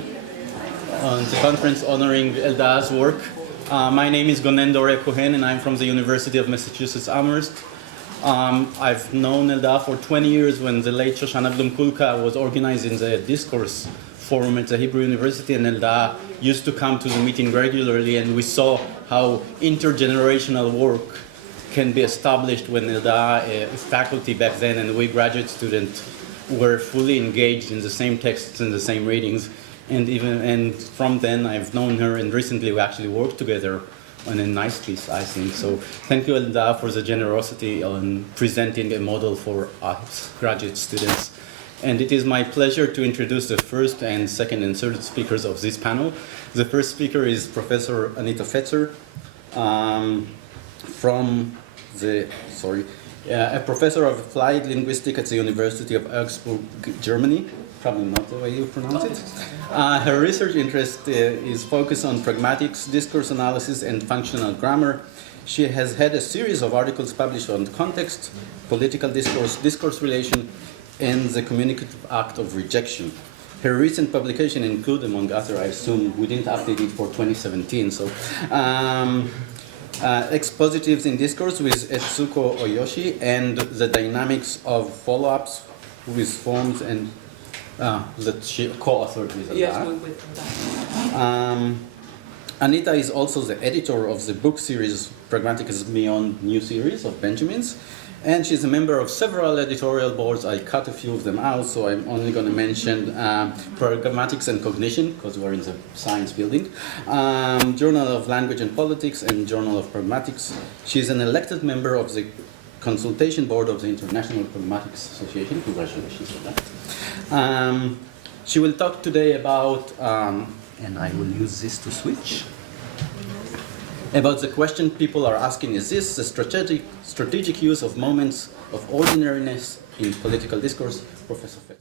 on the conference honoring Elda's work. My name is Gonen Dori-Hacohen, and I'm from the University of Massachusetts Amherst. I've known Elda for 20 years when the late Shoshana Blum-Kulka was organizing the Discourse forum at the Hebrew University, and Elda used to come to the meeting regularly, and we saw how intergenerational work can be established when Elda, faculty back then, and we graduate students were fully engaged in the same texts and the same readings. And from then I've known her, and recently we actually worked together on a nice piece, I think. So thank you, Elda, for the generosity on presenting a model for us graduate students. And it is my pleasure to introduce the first and second and third speakers of this panel. The first speaker is Professor Anita Fetzer, a professor of applied linguistics at the University of Augsburg, Germany. Probably not the way you pronounce it. Her research interest is focused on pragmatics, discourse analysis, and functional grammar. She has had a series of articles published on context, political discourse, discourse relation, and the communicative act of rejection. Her recent publication include, among other, I assume we didn't update it for 2017, so Expositives in Discourse with Etsuko Oyoshi, and the dynamics of follow-ups with forms and that she co-authored with Elda. Yes, with that. Anita is also the editor of the book series Pragmatics Beyond New Series of Benjamin's, and she's a member of several editorial boards. I cut a few of them out, so I'm only going to mention Pragmatics and Cognition, because we're in the science building, Journal of Language and Politics, and Journal of Pragmatics. She's an elected member of the Consultation Board of the International Pragmatics Association. Congratulations for that. She will talk today about, and I will use this to switch, about the question people are asking: is this a strategic use of moments of ordinariness in political discourse? Professor Fetzer.